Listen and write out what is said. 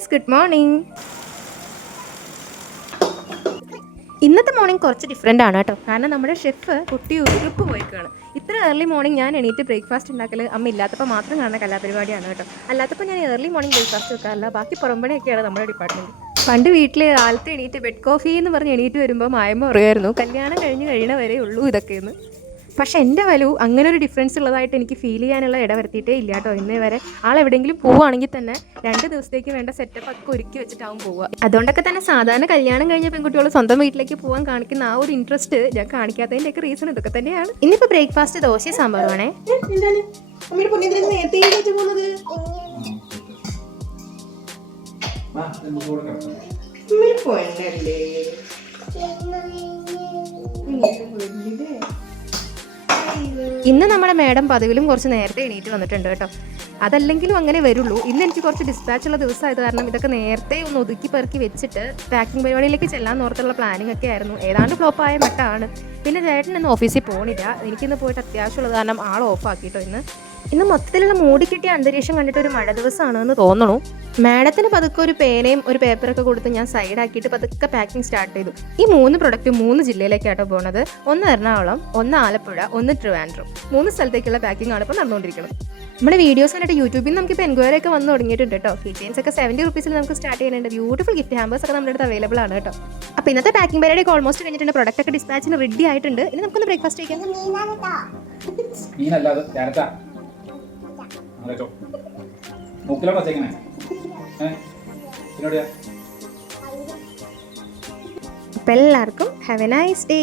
Guys, good morning. ഇന്നത്തെ morning കുറച്ച് different ആണ് കേട്ടോ. കാരണം നമ്മുടെ ഷെഫ് കുട്ടി ഉരുപ്പ് പോയിക്കാണ്. ഇത്ര ഏർലി മോർണിംഗ് ഞാൻ എണീറ്റ് ബ്രേക്ക്ഫാസ്റ്റ് ഉണ്ടാക്കൽ അമ്മ ഇല്ലാത്തപ്പോൾ മാത്രം കാണുന്ന കലാപരിപാടിയാണ് കേട്ടോ. അല്ലാത്തപ്പോൾ ഞാൻ ഏർലി മോർണിംഗ് ബ്രേക്ക്ഫാസ്റ്റ് വെക്കാറില്ല. ബാക്കി പുറമ്പണിയൊക്കെയാണ് നമ്മുടെ ഡിപ്പാർട്ട്മെൻറ്റ്. പണ്ട് വീട്ടിൽ കാലത്ത് എണീറ്റ് ബെഡ് കോഫി എന്ന് പറഞ്ഞ് എണീറ്റ് വരുമ്പോൾ മായമ്മ പറയുമായിരുന്നു, കല്യാണം കഴിയണ വരെ ഉള്ളൂ ഇതൊക്കെയെന്ന്. പക്ഷേ എൻ്റെ വലു അങ്ങനെ ഒരു ഡിഫറൻസ് ഉള്ളതായിട്ട് എനിക്ക് ഫീൽ ചെയ്യാനുള്ള ഇടവരുത്തിയിട്ടേ ഇല്ല കേട്ടോ. ഇന്നേ വരെ ആളെവിടെയെങ്കിലും പോവുകയാണെങ്കിൽ തന്നെ 2 ദിവസത്തേക്ക് വേണ്ട സെറ്റപ്പ് ഒക്കെ ഒരുക്കി വെച്ചിട്ടാവും പോവുക. അതുകൊണ്ടൊക്കെ തന്നെ സാധാരണ കല്യാണം കഴിഞ്ഞ പെൺകുട്ടികൾ സ്വന്തം വീട്ടിലേക്ക് പോകാൻ കാണിക്കുന്ന ആ ഒരു ഇൻട്രസ്റ്റ് ഞാൻ കാണിക്കാത്തതിൻ്റെയൊക്കെ റീസൺ ഇതൊക്കെ തന്നെയാണ്. ഇന്നിപ്പോൾ ബ്രേക്ക്ഫാസ്റ്റ് ദോശയും സാമ്പാറുമാണേ. ഇന്ന് നമ്മുടെ മാഡം പതിവിലും കുറച്ച് നേരത്തെ എണീറ്റ് വന്നിട്ടുണ്ട് കേട്ടോ. അതല്ലെങ്കിലും അങ്ങനെ വരുള്ളൂ. ഇന്ന് എനിക്ക് കുറച്ച് ഡിസ്പാച്ചുള്ള ദിവസമായത് കാരണം ഇതൊക്കെ നേരത്തെ ഒന്ന് ഒതുക്കി പെറുക്കി വെച്ചിട്ട് പാക്കിംഗ് പരിപാടിയിലേക്ക് ചെല്ലാൻ ഓർത്തുള്ള പ്ലാനിങ് ഒക്കെ ആയിരുന്നു. ഏതാണ്ട് ഫ്ലോപ്പായ മട്ടാണ്. പിന്നെ ചേട്ടൻ ഇന്ന് ഓഫീസിൽ പോകണില്ല. എനിക്കിന്ന് പോയിട്ട് അത്യാവശ്യമുള്ളത് കാരണം ആൾ ഓഫാക്കിട്ടോ. ഇന്ന് മൊത്തത്തിലുള്ള മൂടി കിട്ടിയ അന്തരീക്ഷം കണ്ടിട്ട് ഒരു മഴ ദിവസമാണെന്ന് തോന്നണു. മാഡത്തിന് പതുക്കെ ഒരു പേനയും ഒരു പേപ്പറൊക്കെ കൊടുത്ത് ഞാൻ സൈഡാക്കിയിട്ട് പതുക്കെ പാക്കിംഗ് സ്റ്റാർട്ട് ചെയ്തു. ഈ 3 പ്രൊഡക്റ്റ് 3 ജില്ലയിലേക്കാട്ടോ പോകുന്നത്. ഒന്ന് എറണാകുളം, ഒന്ന് ആലപ്പുഴ, ഒന്ന് ട്രിവാൻഡ്രം. 3 സ്ഥലത്തേക്കുള്ള പാക്കിംഗ് ആണ് ഇപ്പോൾ നടന്നുകൊണ്ടിരിക്കുന്നത്. നമ്മുടെ വീഡിയോസ് കണ്ടിട്ട് യൂട്യൂബിൽ നിന്ന് നമുക്കിപ്പോൾ എൻക്വയറി ഒക്കെ വന്ന് തുടങ്ങിയിട്ടുണ്ട് കേട്ടോ. കിച്ചൻസ് ഒക്കെ 70 റുപ്പീസിൽ നമുക്ക് സ്റ്റാർട്ട് ചെയ്യുന്നുണ്ട്. ബ്യൂട്ടിഫുൾ ഗിഫ്റ്റ് ഹാമ്പേഴ്സ് ഒക്കെ നമ്മുടെ അടുത്ത് അവൈലബിൾ ആണ് കേട്ടോ. അപ്പോൾ ഇന്നത്തെ പാക്കിംഗ് പരിപാടി ഒക്കെ ഓൾമോസ്റ്റ് കഴിഞ്ഞിട്ടുണ്ട്. പ്രൊഡക്റ്റ് ഒക്കെ ഡിസ്പാച്ചിന് റെഡി ആയിട്ടുണ്ട്. ഇനി നമുക്കൊന്ന് ബ്രേക്ക്ഫാസ്റ്റ് കഴിക്കാം. അപ്പോൾ എല്ലാവർക്കും ഹാവ് എ നൈസ് ഡേ.